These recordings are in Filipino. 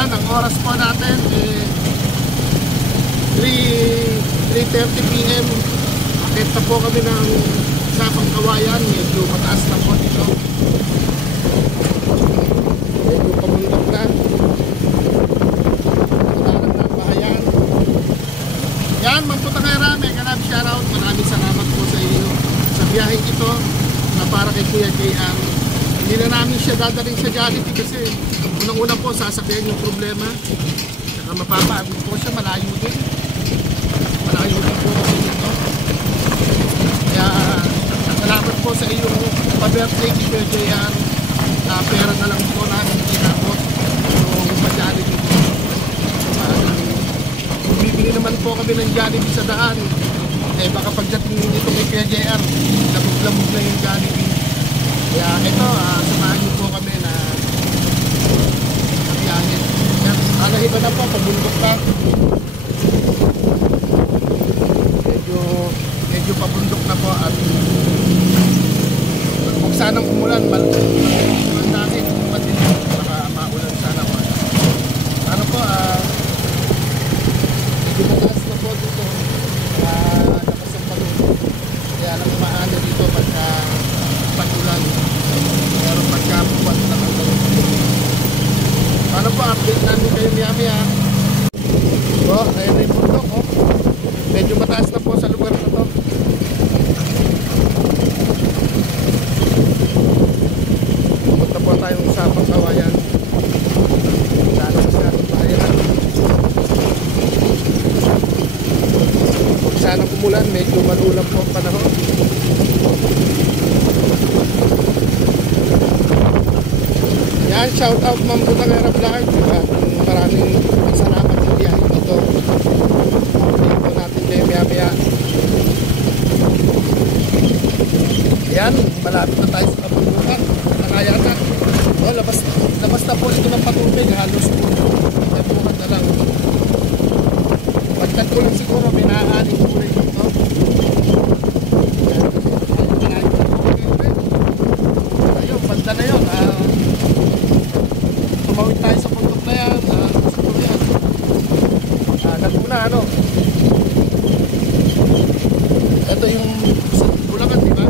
Yan, ang oras po natin 3:30 PM. Akit na po kami ng Sapang Kawayan. Medyo mataas na po dito. Medyo pamundok na. Matalang na bahayan. Yan, Magputang Rame. Ganap shoutout. Maraming salamat po sa iyo sa biyaheng ito na para kay Kuya JR. Hindi na namin siya dadaling sa Jollibee kasi unang-una po sasakyan yung problema. Saka mapapagod po siya, malayo din. Malayo din po kasi dito. Kaya salamat po sa iyong pa-birthday kay Kuya JR. Pera na lang po namin kinabot yung pa-Jollibee. Bibili naman po kami ng Jollibee sa daan. Eh baka pagdating dito kay Kuya JR, lamog-lamog na yung Jollibee. Kaya ito, samahan niyo po kami na biyahin. Iba na po, pabundok pa. Medyo pabundok na po at kung sanang umulan, mandangin, matinig, baka maulan sana po. Ano po, medyo mataas na po dito. Lakas ang pagundok. Kaya lang maano dito pagka pag-ulan. Pero pagka buwan na ang paano po, update namin kayo miyami ha. So, ayun na yung bundok oh. Medyo mataas na po sa lugar na to. Pumunta po tayong Sapang Kawayan. Dalas na ating bayan. Huwag sana kumulan, medyo malulang po ang panahon. Yan, shout out Ma'am Butang Vlog. Maraming salamat sa biyahe dito. Dito natin kayo maya-maya. Yan, malapit na tayo sa kabundukan. Nakaya na. O, labas na po ito ng patubig. Halos po. Nabukan na lang. Pagkat ko lang siguro, may naaaling kulay dito. Ayun, banda na yun. Tumawid tayo sa bundok na yan. Sa tuloyan. Nagmuna ano. Ito yung Bulacan, di ba?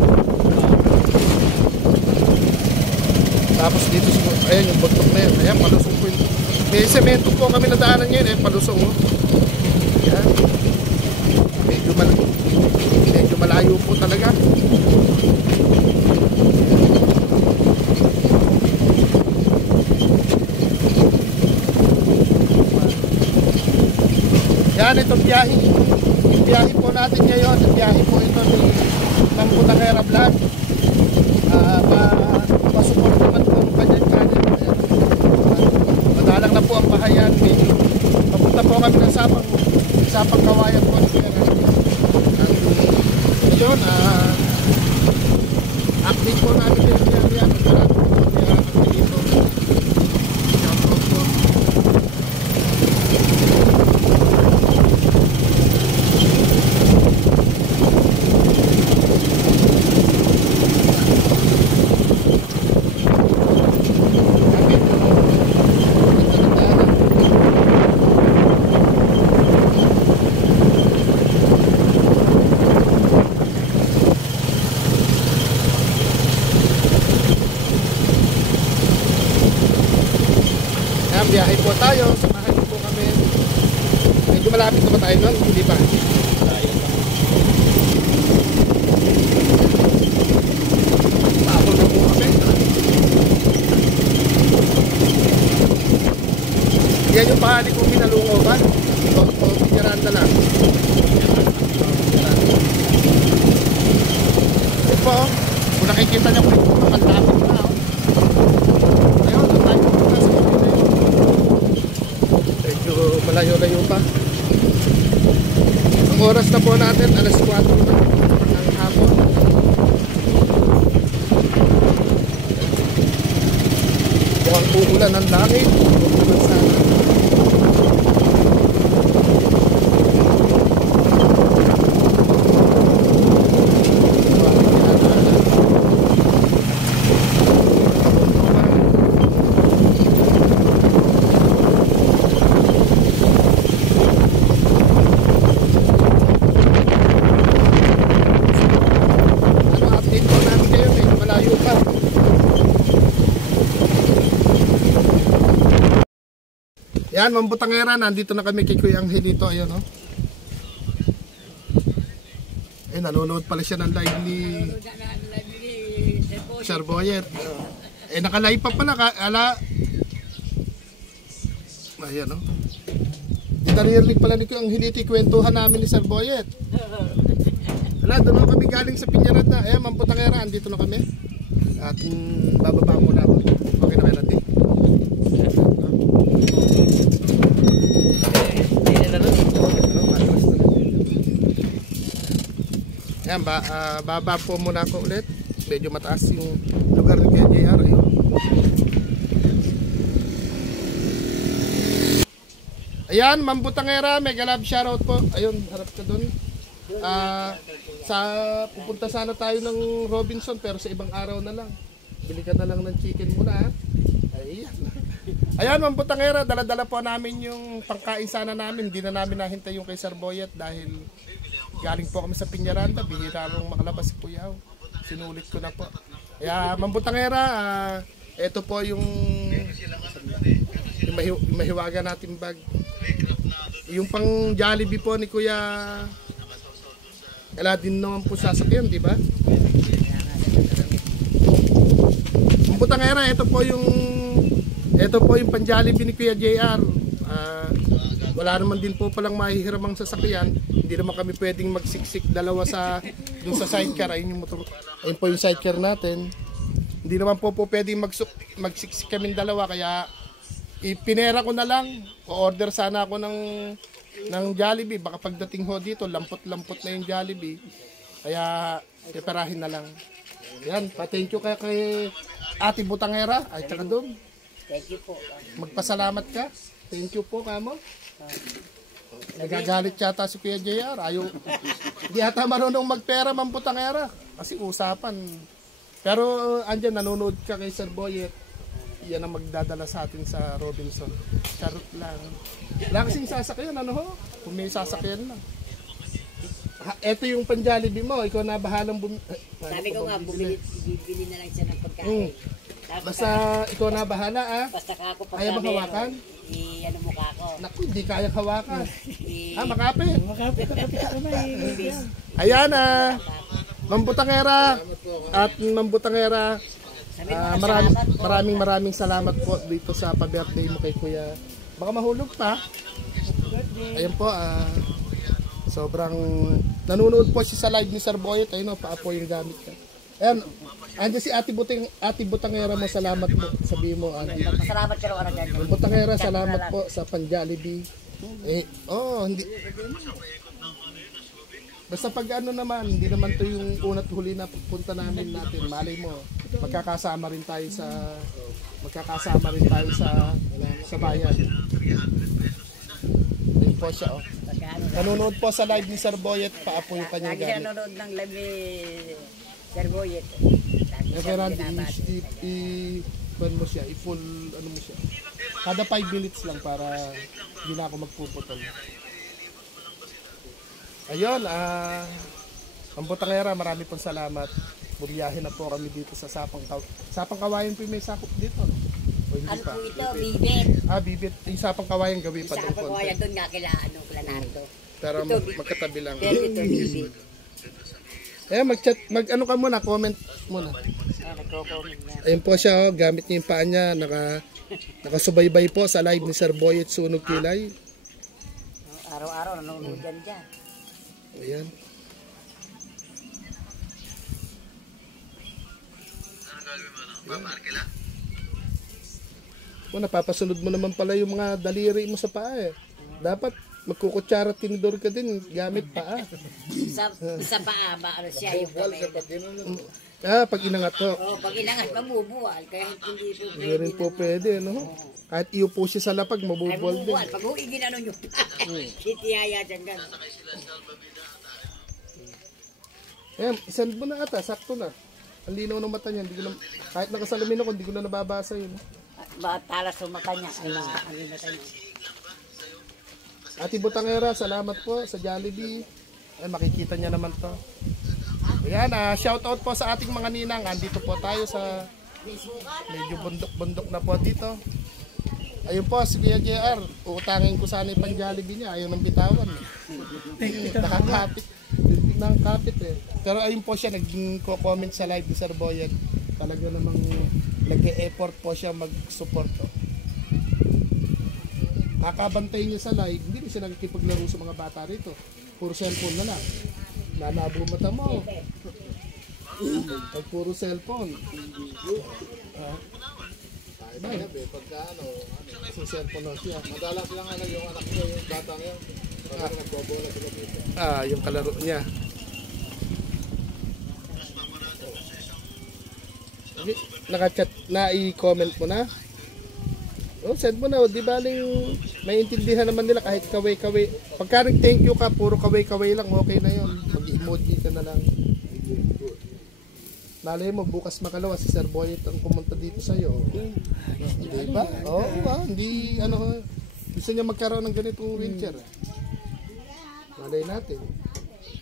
Tapos dito siguro, ayan yung bundok na yan. Ayan, palusong po yun. May semento po kami nadaanan ngayon. Ayan, palusong oh. Ayan. Medyo malayo po talaga. Yan, itong biyahe po natin ngayon. Biyahe po ito ni Ma'am Butang Vlog. Pasupport naman po ang kanyang channel. Madalang na po ang bahayan. Papunta po kami ng Sapang Kawayan po. Yun, update po namin yung biyahe. Biyahe po tayo, samahan niyo po kami. Medyo malapit na ba tayo nun? Hindi pa. Paabol na po kami. Yan yung pahali kong pinalungoban. O pinaranda lang. Ito po, kung nakikita niyo po yung malapit na. Ayun, tayo po na sa malayo-layo pa. Ang oras na po natin alas 4 ng hapon. Mukhang uulan ng langit. Huwag naman sana. Yan, Mambutangera, nandito na kami kay Kuya Angelito. Ayan, oh. Eh, nanonood pala siya ng live ni Sir Boyet. Eh, naka-live pa pala. Ayan, oh. Naririnig pala ni Kuya Angelito, kwentuhan namin ni Sir Boyet. Wala, doon kami galing sa Piñarad na. Ayan, Mambutangera, andito na kami. At bababa muna ako. Okay na kayo natin. Ayan, baba po muna ako ulit. Medyo mataas yung lugar ng KJR. Ayun. Ayan, Mambutangera, mega love shoutout po. Ayun, harap ka doon. Pupunta sana tayo ng Robinson pero sa ibang araw na lang. Bili ka na lang ng chicken muna, ha? Ayan. Ayan, Mambutangera, dala-dala po namin yung pangkain sana namin. Hindi na namin nahintay yung kay Sir Boyet dahil galing po kami sa Piñaranda. Bihira nung makalabas si Kuya. Sinulit ko na po. Kaya, Mambutangera, ito po yung mahiwaga natin bag. Yung pang Jollibee po ni Kuya din naman po sasakyan, di ba? Mambutangera, ito po yung pang Jollibee ni Kuya JR. Wala naman din po palang mahihiramang sasakyan. Hindi naman kami pwedeng magsiksik dalawa dun sa sidecar. Ayun yung motor. Ayun po yung sidecar natin. Hindi naman po pwedeng magsiksik kami dalawa, kaya ipinera ko na lang. O-order sana ako ng Jollibee. Baka pagdating ho dito, lampot-lampot na yung Jollibee. Kaya peperahin na lang. Yan, pa-thank you kay Ate Butangera. Ay, tsaka doon. Thank you po. Magpasalamat ka. Thank you po, kamo. Nagagalit yata si Kuya JR. Hindi ata marunong magpera, Mambutangera. Kasi usapan. Pero andyan, nanonood ka kay Sir Boyet. Yan ang magdadala sa atin sa Robinson. Charot lang. Wala kasing sasakyan, ano ho? Kung may sasakyan lang. Ito yung pang Jollibee mo. Ikaw na bahalang Sabi ko nga, bibili na lang siya ng pagkain. Basta ikaw na bahala, ah. Basta ka ako Kaya ba hawakan? Ano mukha ko. Naku, hindi kaya hawakan. Makape. Makape ka na Ayan, Mambutangera at Mambutangera. Maraming salamat po dito sa pa-birthday mo kay Kuya. Baka mahulog pa. Ayan po, sobrang nanonood po siya sa live ni Sir Boyet. Ayun, paapo yung gamit ka. Ayan, andyan si Ate Butangera mo, salamat po. Sabihin mo, Salamat pero ano dyan. Butangera, salamat po sa pan-Jollibee. Hindi. Basta pag ano naman, hindi naman to yung una't huli na punta natin. Malay mo, magkakasama rin tayo sa bayan. Ayun po siya, oh. Nanonood po sa live ni Sir Boyet, paapo yung kanyang Lagi siya gamit. nanonood ng live ni Sir Boyet. Kaya i-ban mo siya, i-full ano mo siya. Kada 5 minutes lang para hindi na ako magpuputol. Ayun, Mambutangera, marami pong salamat. Bumiyahe na po kami dito sa Sapang Kawayan po, may sakop dito. O hindi Ano pa? po ito? Bibit. Bibit. Yung Sapang Kawayan gawin pa doon. Sa Kawayan doon nga kila Nardo. Pero magkatabi lang. Pero ito bibit. Mag-chat, ano ka muna, comment muna. Nagko-comment na. Ayun po siya, gamit niya yung paa niya, nakasubaybay po sa live ni Sir Boyet Sunog Kilay. Araw-araw nanonood dyan. Ayan. Napapasunod mo naman pala yung mga daliri mo sa paa eh. Dapat magkukutsara tinidor ka din gamit paa. Sa paa ba ano siya yung Pag inangat to. pag inangat mabubuwal kaya hindi po Hindi rin po pwede, no? Kahit iyo po siya sa lapag, mabubuwal din. Pag huigin ano nyo. Kitiyaya dyan gan. Ayan, isend mo na ata, sakto na. Ang linaw ng mata niya, kahit nakasalamin ako, hindi ko na nababasa yun. Bakit talas yung mata niya? Ay, ang mata niya. Ate Butangera, salamat po sa Jollibee. Ay, makikita niya naman to. Ayan, shout out po sa ating mga ninang. Andito po tayo sa medyo bundok-bundok na po dito. Ayun po, si Kuya JR. Utangin ko sana yung pang-Jollibee niya. Ayaw ng bitawan. Nakakapit. Nakakapit eh. Pero ayun po siya, nag-comment sa live ni Sir Boyet. Talaga namang nag-e-effort po siya mag-support. Kakabantay niya sa live, hindi rin siya nagkipaglaro sa mga bata rito. Puro cellphone na lang. Nanabo mata mo. Pag puro cellphone. Pagka Kasi cellphone na siya. madalas lang yung anak niya, yung bata niya. Parang nagbobola sila dito. Yung kalaro niya. Naka-chat na i-comment mo na. Oh, send mo na. Di baling maintindihan naman nila kahit kaway-kaway. Pagka nag-thank you ka, puro kaway-kaway lang, okay na yun. Mag-emoji ka na lang. Malay mo, bukas makalawa si Sir Boyet ang pumunta dito sa'yo. Diba? Oo, hindi, gusto niya magkaroon ng ganitong wheelchair. Malay natin.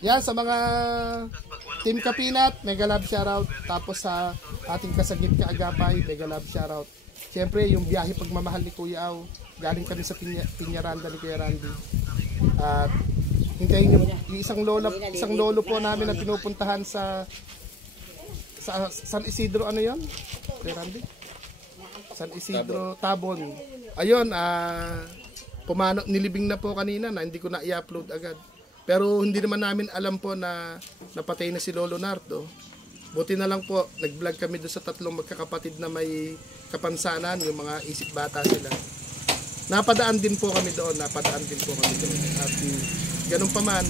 Yan, sa mga Team Kapinat, mega love shoutout. Tapos sa ating kasagip ka Agapay, mega love shoutout. Siyempre, yung biyahe pagmamahal ni Kuya Au, galing kami sa Piñaranda ni Kuya Randy. At hintayin yung isang lolo po namin na pinupuntahan sa San Isidro, ano yon? Kuya Randy? San Isidro, Tabon. Ayun, nilibing na po kanina na hindi ko na i-upload agad. Pero hindi naman namin alam po na napatay na si Lolo Nardo. Buti na lang po, nag-vlog kami doon sa tatlong magkakapatid na may kapansanan, yung mga isip bata sila. Napadaan din po kami doon. At ganun pa man.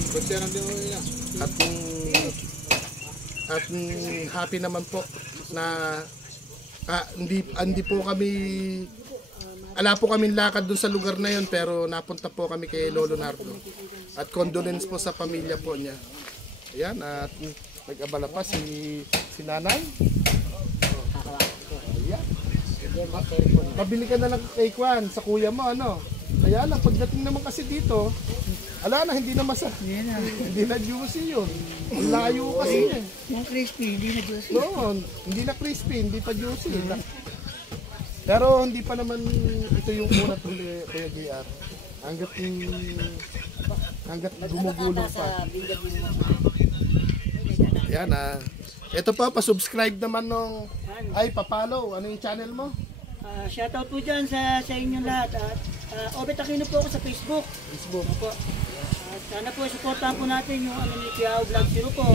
At happy naman po na hindi po kami, ala po kaming lakad doon sa lugar na yon, pero napunta po kami kay Lolo Nardo. At condolence po sa pamilya po niya. Ayan, at nag-abala pa si nanay. Ayan. Mabili ka na lang kay Kwan sa kuya mo, ano? Kaya lang, pagdating naman kasi dito, ala na, hindi na hindi na juicy yun. Ang layo kasi yun. Yung crispy, hindi na juicy. No, hindi na crispy, hindi pa juicy. Pero hindi pa naman ito yung una itong Kuya JR. Hanggat gumugulong pa. Yan ito pa, pa-subscribe naman nung, pa-follow. Ano yung channel mo? Shoutout po dyan sa inyong lahat. At Obet Aquino po ako sa Facebook. Opo. At sana po supportahan po natin yung ni Kuya Au Vlog Zero po.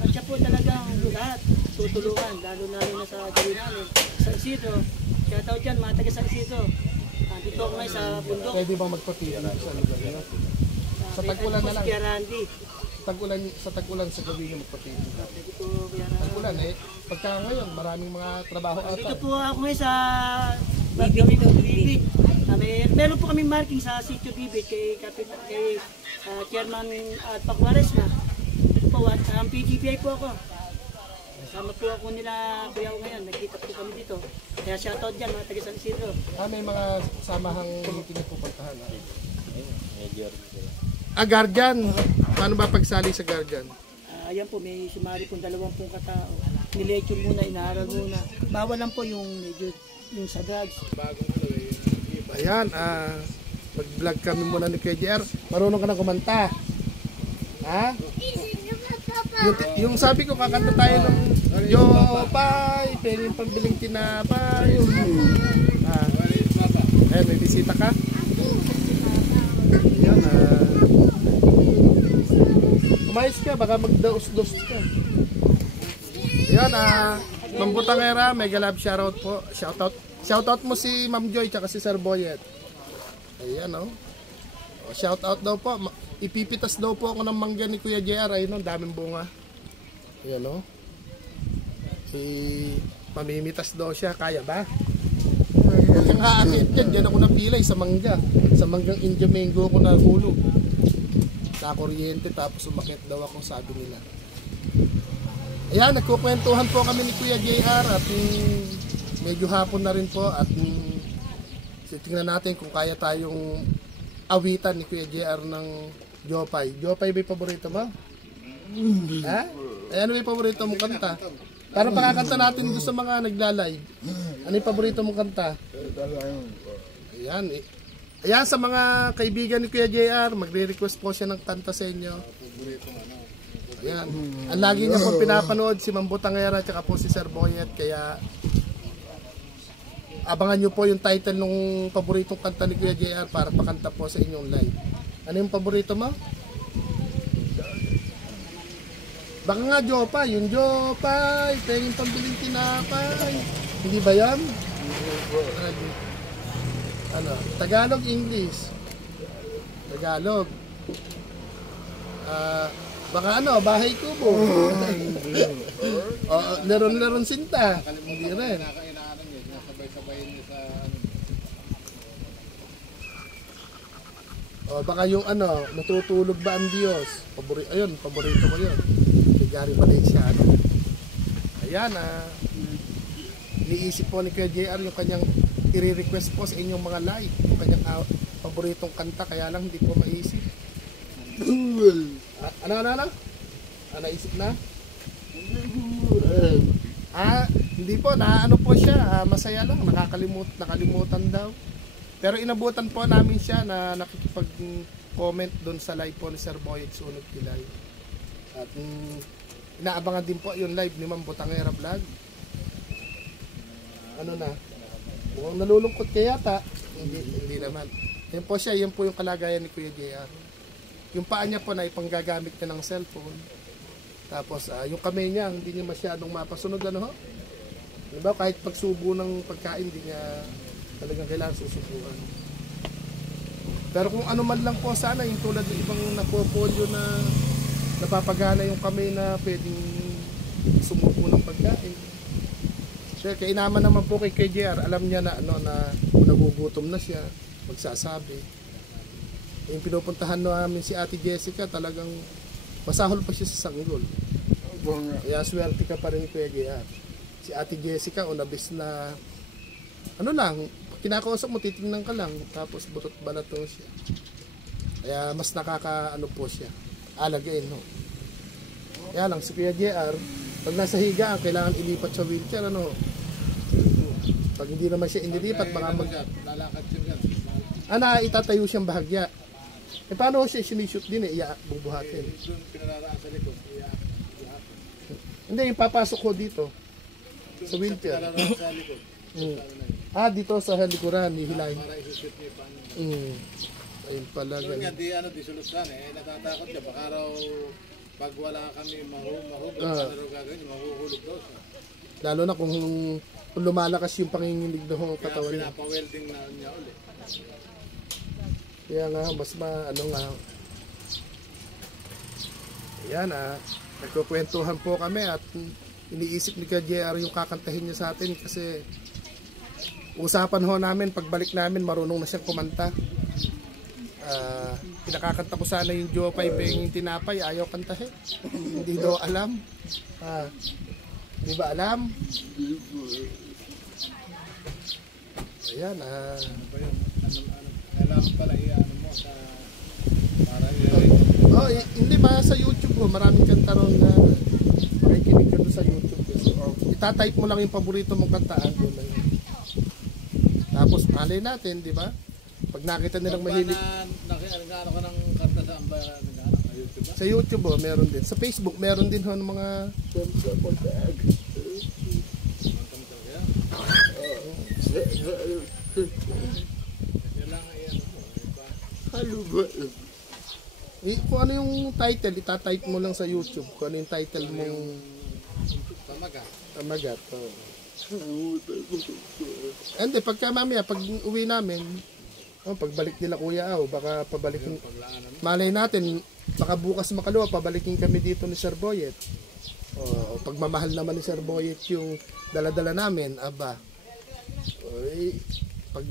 At siya po talagang lahat tutulungan, lalo na sa gawin namin. Sa Isidro. Shoutout dyan, mga taga sa Isidro. Dito ako ngayon sa bundok. Pwede bang magpatira sa lugar nyo? Sa tag-ulan na lang. Kuya Randy. Sa tag-ulan sa gabi nyo magpatira. Dito po Kuya Randy. Tag-ulan pagka ngayon maraming mga trabaho ata. Dito po ako ngayon sa Bibig. Meron po kami marking sa Sitio Bibig kay Chairman at Pagwares na. Ito po, ang PGBI po ako. Kasama po ako nila Kuya ngayon, nagkita po kami dito. Kaya shoutout dyan, mga taga San Isidro. May mga samahang meeting na pupuntahan. Guardian. Paano ba pagsali sa Guardian? Ayan po, may sumari pong 20 katao. Nilecture muna, inaaral muna. Bawal lang po yung medyo yung sa drugs. Ayan, mag-vlog kami muna ni Kuya JR. Marunong ka na kumanta. Ha? Yung sabi ko, kakanta tayo ng Yopay, pwede yung pambiling tinapay. Ayan, may bisita ka. Ayan, umayos ka, baka magdaos-dos ka. Ayan, Mambutangera, mega love shoutout po. Shoutout mo si Ma'am Joy tsaka si Sir Boyet. Ayan, shoutout daw po. Ipipitas daw po ako ng mangga ni Kuya JR. Ayun, daming bunga. Ayan, Pamimitas daw siya. Kaya ba? Huwag kang haakit dyan. Diyan ako napilay sa mangga. Sa manggang India Mango ako nahulog. Sa kuryente tapos umakit daw ako, sabi nila. Ayan, nagkukwentuhan po kami ni Kuya JR at medyo hapon na rin po at tingnan natin kung kaya tayong awitan ni Kuya JR ng Jopay. Jopay ba yung paborito mo? Ha? Ano ba yung paborito mong kanta? Para pakakanta natin doon sa mga nagla-live. Ano yung paborito mong kanta? Ayan eh. Ayan sa mga kaibigan ni Kuya JR, magre-request po siya ng kanta sa inyo. Ayan. Ang lagi niya pong pinapanood si Mambo Tangera at saka po si Sir Boyet. Kaya abangan nyo po yung title ng paboritong kanta ni Kuya JR para pakanta po sa inyong live. Ano yung paborito mo? Baka nga Jopay, yung Jopay, pengin pambiling tinapay. Hindi ba yan? Ano? Tagalog, English. Tagalog. Baka ano, bahay kubo. Leron-leron sinta. Hindi rin. Inaanan niya, sinasabay-sabayin niya sa Baka yung ano, natutulog ba ang Diyos? Ayun, paborito ko yun. Gary Valenciano. Ayan, iniisip po ni Kuya JR yung kanyang i-request po sa inyong mga live. Yung kanyang paboritong kanta, kaya lang hindi ko maisip. Ano? Naisip na? Hindi po, naano po siya, masaya lang, nakalimutan daw. Pero inabutan po namin siya na nakikipag-comment doon sa live po ni Sir Boyet Sunog Kilay. At inaabangan din po yung live ni Mambo Tangera Vlog. Ano na? Mukhang nalulungkot kaya yata. Hindi naman. Yan po siya, yan po yung kalagayan ni Kuya JR. Yung paa niya po na ipanggagamit niya ng cellphone. Tapos yung kamay niya, hindi niya masyadong mapasunod. Ano ho? Diba, kahit pagsubo ng pagkain, hindi niya talagang kailangan susubuan. Pero kung ano man lang po sana, yung tulad ng ibang napopolyo na napapagana yung kamay na pwedeng sumubo ng pagkain. Sir, kainaman naman po kay KJR, alam niya na ano na nagugutom na siya, magsasabi. Yung pinupuntahan namin si Ate Jessica, talagang masahol pa siya sa sanggol. Kaya swerte ka pa rin Kuya JR. Si Ate Jessica, unabis na ano lang, kinakausap mo, titingnan ka lang, tapos butot balato siya. Kaya mas nakakaano po siya, alagain no. Kaya lang si Kuya JR, pag nasa higaan, kailangan ilipat sa wheelchair, ano. Pag hindi naman siya inilipat, baka lalakad siya dyan. Itatayo siyang bahagya. Paano siya sinishoot din bubuhatin? Doon pinararaan sa likod. Hindi, yung papasok ko dito. Sa wheelchair. Pinararaan sa likod. Dito sa halikuran, hihilahin. Para isushoot niya paano. Ayun pala. So nga, di solusyon natatakot siya. Baka raw pag wala kami mahulog, ano gagawin, mahuhulog daw siya. Lalo na kung lumalakas yung panginginig ng katawan niya. Kaya pinapawelding na niya ulit. Kaya nga, mas ano nga. Ayan nagkukwentuhan po kami at iniisip ni KJR yung kakantahin niya sa atin kasi usapan ho namin, pagbalik namin marunong na siyang kumanta. Pinakakanta ko sana yung Jopay Penging Tinapay, ayaw kantahin. Hindi daw alam. Di ba alam? Ayan Kailangan pala i-ano mo sa para hindi ba sa YouTube mo, maraming kanta ron na makikinig ka doon sa YouTube. Itatype mo lang yung paborito mong kantaan doon lang. Tapos malay natin, di ba? Pag nakita nilang mahilig nag-ano ka ng kanta sa YouTube ba? sa YouTube meron din. Sa Facebook meron din ho ng mga kung ano yung title, itatype mo lang sa YouTube. Kung ano yung title mong Tamagat. Hindi, pagka mamaya, pag uwi namin, pagbalik nila Kuya Aw, baka pabalikin. Malay natin, baka bukas makalawa, pabalikin kami dito ni Sir Boyet. Pagmamahal naman ni Sir Boyet yung dala-dala namin, pag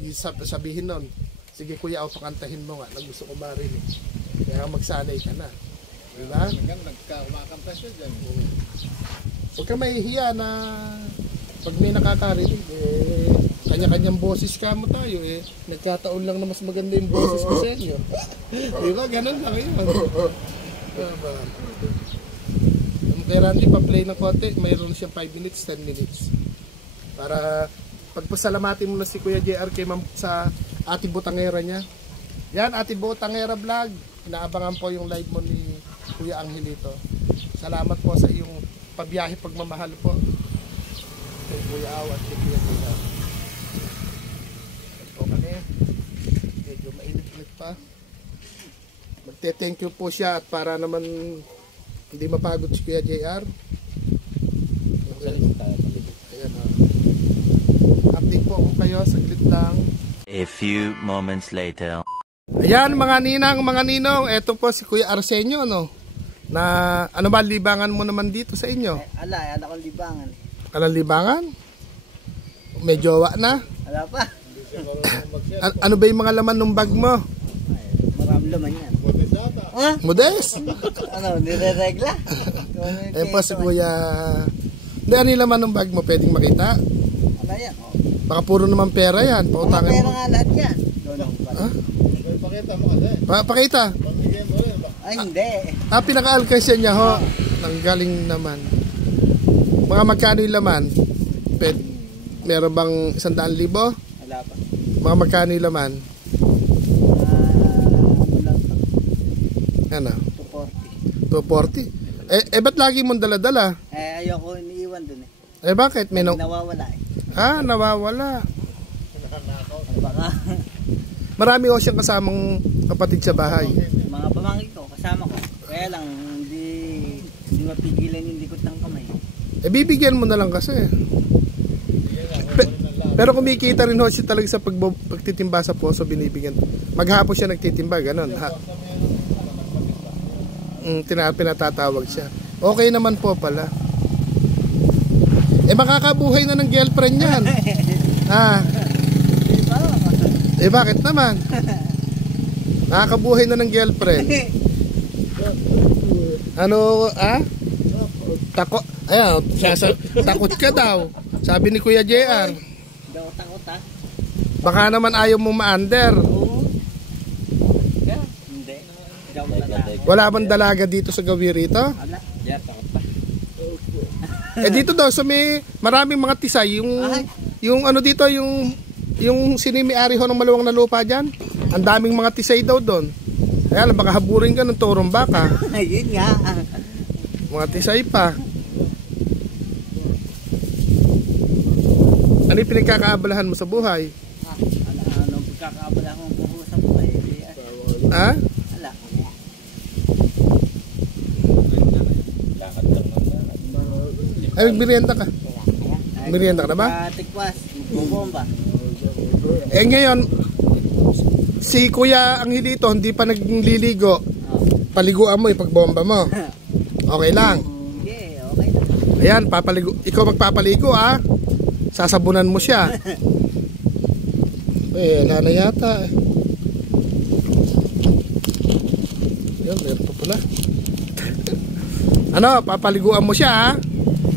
sabihin nun, sige Kuya Aw, pakantahin mo nga, gusto ko marinig. Kaya magsanay ka na. Diba? Nagkakumakanta siya dyan. Huwag ka mahihiya na pag may nakakarinig, kanya-kanyang boses ka mo tayo, nagkataon lang na mas maganda yung boses ko sa inyo. Diba? Ganun lang yun. Diba? Kaya Randy, pa-play ng konti, mayroon siyang 5 minutes, 10 minutes. Para pagpasalamatin mo na si Kuya JR kay sa Ate Butangera niya. Yan, Ate Butangera Vlog. Inaabangan po yung live mo ni Kuya Angelito. Salamat po sa iyong pabiyahe pagmamahal po. Kay Kuya Aw at kay Kuya Kuya. Ito kami. Medyo mainit-init pa. Magte-thank you po siya at para naman hindi mapagod si Kuya JR. Ayan, update po ako kayo, saglit lang. A few moments later. Ayan mga ninang, mga ninong, eto po si Kuya Arsenio, no? Na ano ba libangan mo naman dito sa inyo? Ala kong libangan. Alang libangan? May jowa na? Wala pa. Ano ba yung mga laman ng bag mo? Marami laman yan. Modest? Ano, nire-regla? Ayan po si Kuya. Hindi, ano yung laman ng bag mo? Pwedeng makita? Wala yan. Baka puro naman pera yan. Mga Pautangin pera mo. nga lahat yan. Ha? Pakita mo kasi. Pakita. Pamigyan mo rin. Ay, hindi. Pinaka-alkansya niya ho. Nanggaling naman. Mga magkano yung laman? Meron bang 100,000? Wala pa. Mga magkano yung laman? Ano lang to? Ano? 240. 240? Ba't lagi mong dala-dala? Ayoko iniiwan dun Bakit? nawawala Nawawala. Baka Marami o siyang kasamang kapatid sa bahay. mga pamangkin ko, kasama ko. Kaya lang, hindi mapigilan yung likod ng kamay. Bibigyan mo na lang kasi. Pero kumikita rin ho siya talaga sa pagtitimba sa poso, binibigyan. Maghapon siya nagtitimba, ganun. Pinatatawag siya. Okay naman po pala. Makakabuhay na ng girlfriend yan. Bakit naman? Nakakabuhay na ng girlfriend. Ano, Takot. Ayan, takot ka daw. Sabi ni Kuya JR. Daw takot ha? Baka naman ayaw mo ma-under. Oo. Hindi. Daw matakot. Wala bang dalaga dito sa gawi rito? Wala. Yeah, takot pa. Dito daw sa may maraming mga tisay. Yung ano dito, yung sinimi-ari ho ng maluwang na lupa dyan. Ang daming mga tisay daw doon. Kaya baka haburin ka ng turong baka. Yun nga. Mga tisay pa. Ano yung pinagkakaabalahan mo sa buhay? Anong pagkakaabala kong buho sa buhay? Ha? Wala. Ay, merienda ka. Merienda ka na ba? Tikwas, bubomba. Ngayon, si Kuya Angelito hindi pa nagliligo. Paliguan mo yung pagbomba mo. Okay lang. Okay, okay lang. Ayan, papaligo. Ikaw magpapaligo sasabunan mo siya. Wala na yata. Ayan, meron pa pala. Ano, papaliguan mo siya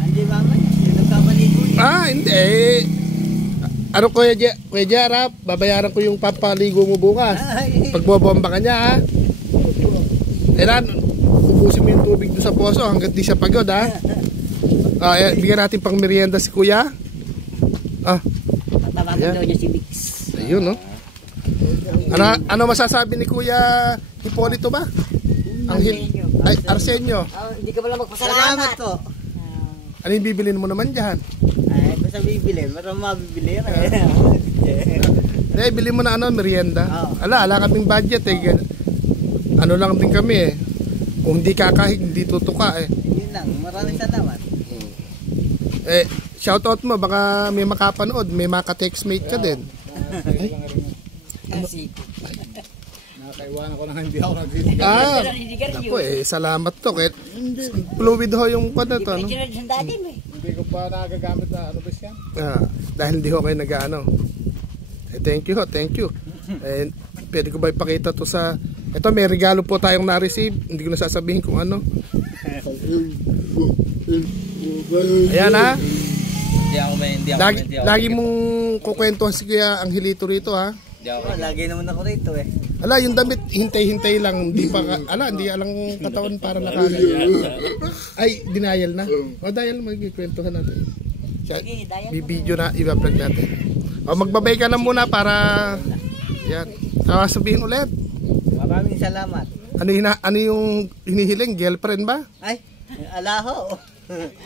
Hindi mama niya, hindi nagkabaligo niya. Hindi. Ano Kuya Jara, babayaran ko yung papaligo mo bukas. Pagbobomba ka niya Kailan, ubusin mo yung tubig doon sa poso hanggat di siya pagod bigyan natin pang merienda si Kuya. Tatawagan daw niya si Mix. Ayun no. Ano masasabi ni Kuya Hipolito ba? Arsenio. Hindi ka pala magpasalamat po. Ano yung bibilin mo naman dyan? Ay, kung sa bibili, marami mabibili Bili mo na merienda. Ala kaming budget Ano lang din kami Kung hindi kakahig, hindi tutuka Yun lang, maraming salamat. Shoutout mo, baka may makapanood, may maka-textmate ka din. Nakakaiwanan ko na hindi ako nag-video. Naku salamat to. Fluid ho yung kod na to. Hindi ko pa nagagamit na ano ba yan? Dahil hindi ho kayo nag-ano. Thank you ho, thank you. Pwede ko ba ipakita to sa... Ito, may regalo po tayong na-receive. Hindi ko na sasabihin kung ano. Ayan Lagi mong kukwentuhan si Kuya Angelito rito Lagi naman ako rito yung damit, hintay-hintay lang. Hindi alang katawan para Ay, denial na. Dahil magkikwentuhan natin. Bibidyo na, i-vlog natin. Magbabay ka na muna para Yan. Sabihin ulit. Maraming salamat. Ano yung hinihiling? Girlfriend ba? Ay, alaho.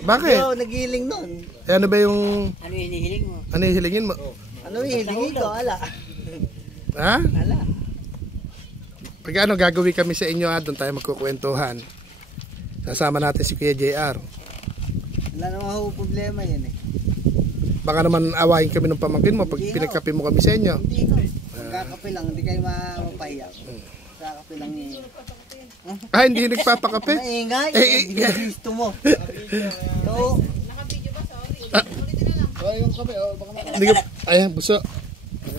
Bakit? Yo, nagiling nun. Ano ba yung... Ano yung hinihiling mo? Ano yung hilingin mo? Ano hilingin ko? Ala. Ha? Ala. Pag ano, gagawin kami sa inyo ha, doon tayo magkukwentuhan. Sasama natin si Kuya JR. Wala namang ho problema yan eh. Baka naman awahin kami ng pamangkin mo pag pinagkape mo kami sa inyo. Hindi ko. Magkakape lang, hindi kayo mapahiya. Magkakape lang niya. Ah, hindi nagpapakape? Maingay, gusto mo. So, yung kape, baka Hindi ka, ayan, buso.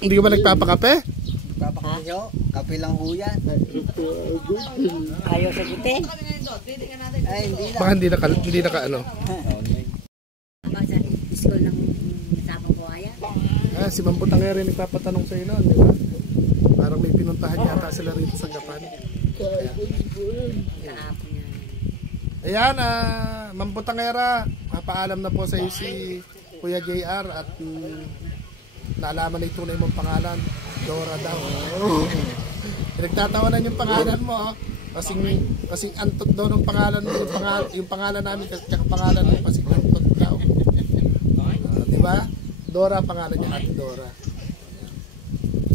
Hindi ka ba nagpapakape? papakape nyo, kape lang ho yan. Ayaw sagutin. Ay, hindi na. Baka hindi naka ano. Sa school ng sabang ko kaya. Ah, si Ma'am Putangere nagpapatanong sa inyo, di ba? Parang may pinuntahan yata sila rito sa Gapan. Kahapon yan. Ayan, Ma'am Putangera, papaalam na po sa iyo si Kuya JR at naalaman na yung tunay mong pangalan, Dora daw. Nagtatawanan yung pangalan mo, oh. Kasing antot daw ng pangalan mo, yung pangalan namin, kasi pangalan mo, kasing antot daw. Di ba? Dora pangalan niya, Ate Dora.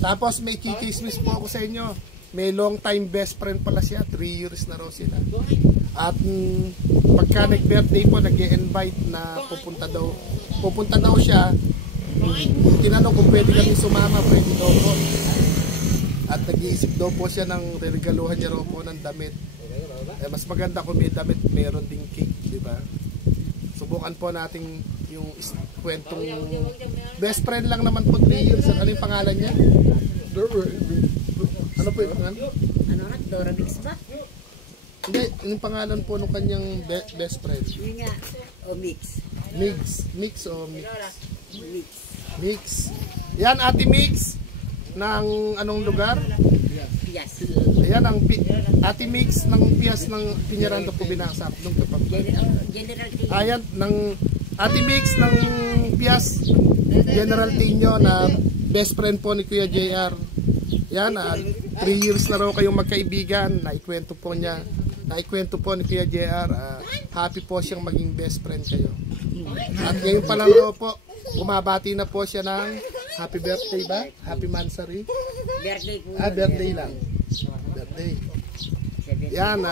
Tapos may kikismis po ako sa inyo. May long time best friend pala siya, 3 years na raw sila. At pagka nag-birthday po, nag-i-invite na pupunta daw siya. Tinanong kung pwede kami sumama, pwede daw po. At nag-iisip daw po siya ng regaluhan niya raw po ng damit. Mas maganda kung may damit, meron ding cake, di ba? Subukan po natin yung kwentong best friend lang naman po 3 years. Ano yung pangalan niya? Ano po yung pangalan? Ano nga, Dora Mix ba? Hindi, yung pangalan po ng kanyang best friend. Yun nga, o mix. Mix o mix? Mix. Mix. Yan, Ate Mix. Ng anong lugar? Yes. Ayan, Ate Mix ng Pias ng Piñaranda po binasap. Nung kapag. General T. Ayan, ng Ate Mix ng Pias General Tino na best friend po ni Kuya JR. Yan, 3 years na raw kayong magkaibigan. Naikwento po ni Kuya JR. Happy po siyang maging best friend kayo. At ngayon pa lang daw po, bumabati na po siya ng happy birthday ba? Happy Mansari? Birthday po. Birthday lang. Birthday. Yan,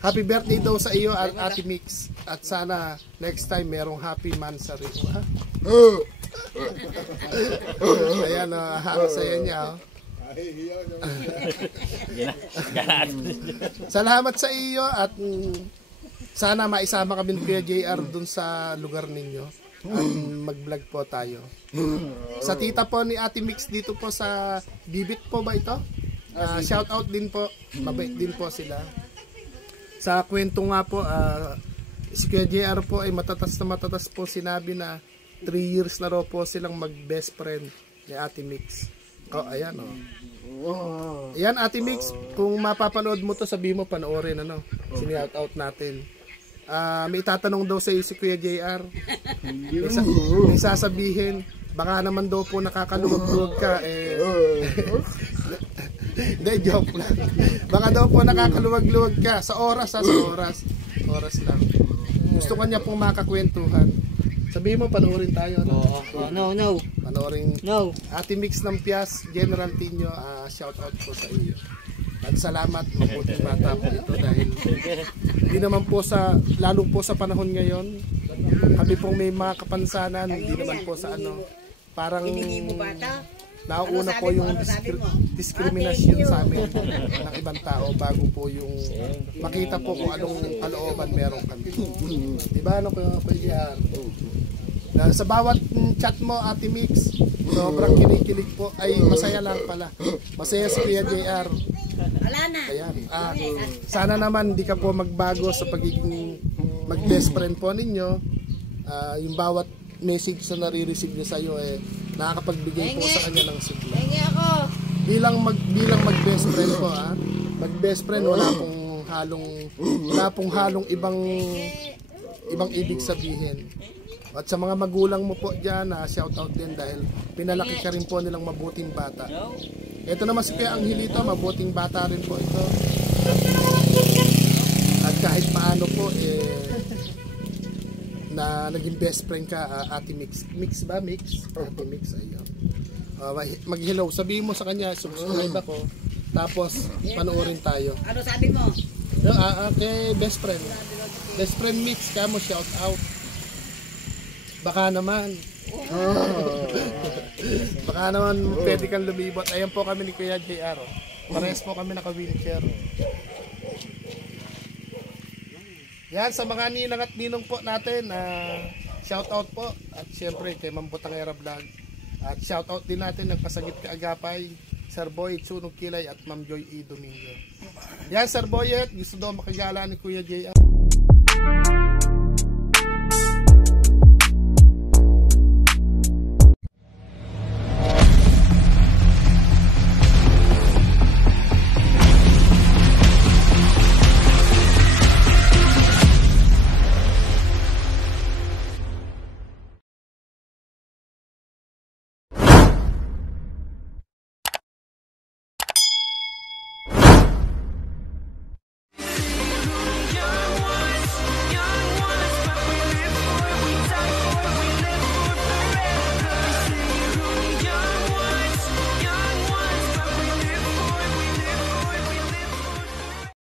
happy birthday daw sa iyo, Ate Mix. At sana next time merong happy Mansari. Ayan, saya niya. Salamat sa iyo at sana maisama kami ni Kuya JR dun sa lugar ninyo at mag-vlog po tayo. Sa tita po ni Ate Mix dito po sa Bibit po ba ito? Shout out din po, mabait din po sila. Sa kwento nga po, si Kuya JR po ay matatas po sinabi na 3 years na raw po silang mag-best friend ni Ate Mix. Oh, ayan oh. Ayan, Ate Mix, kung mapapanood mo to, sabihin mo panoorin, ano, sini-out out natin. May tatanong daw sa iyo si Kuya JR. May sasabihin, baka naman daw po nakakaluwag-luwag ka, hindi, joke lang. Baka daw po nakakaluwag-luwag ka sa oras, sa oras. Oras lang. Gusto ka niya pong makakwentuhan. Sabihin mo, panoorin tayo. No? No. Panoorin. No. Ate Mix ng Pias, General Tino, shout out po sa iyo. At salamat, mabuting bata po ito dahil hindi naman po lalo po sa panahon ngayon, kami pong may mga kapansanan, hindi naman po sa ano, parang nauuna po yung diskriminasyon sa amin ng ibang tao bago po yung makita po kung anong kalooban meron kami. Diba ano Kuya JR? Sa bawat chat mo, Ate Mix, sobrang kinikilig po. Ay, masaya lang pala. Masaya si Kuya JR. Wala na. Ayan. Sana naman di ka po magbago sa pagiging mag-best friend po ninyo. Yung bawat message na nare-receive niya sa'yo, nakakapagbigay po sa kanya ng sigla. Bilang mag-best friend po, mag-best friend, wala pong halong ibang ibig sabihin. At sa mga magulang mo po dyan, shout out din dahil pinalaki ka rin po nilang mabuting bata. Ito naman si Kuya Angelito, mabuting bata rin po ito. At kahit paano po, na naging best friend ka, Ate Mix. Mix ba? Mix? Ate Mix, ayun. Mag-hello, sabihin mo sa kanya, subscribe ako. Tapos, panoorin tayo. Ano sabi mo? Okay, best friend. Best friend Mix ka mo, shout out. Baka naman. Baka naman pwede kang lumibot. Ayan po kami ni Kuya JR. Parehas po kami naka-wheelchair. Yan, sa mga ninang at ninong po natin, shout out po. At syempre kay Ma'am Butangera Vlog. At shout out din natin ng Pasagit Kaagapay, Sir Boy Tsunog Kilay at Ma'am Joy E. Domingo. Yan, Sir Boyet, gusto daw makagala ni Kuya JR.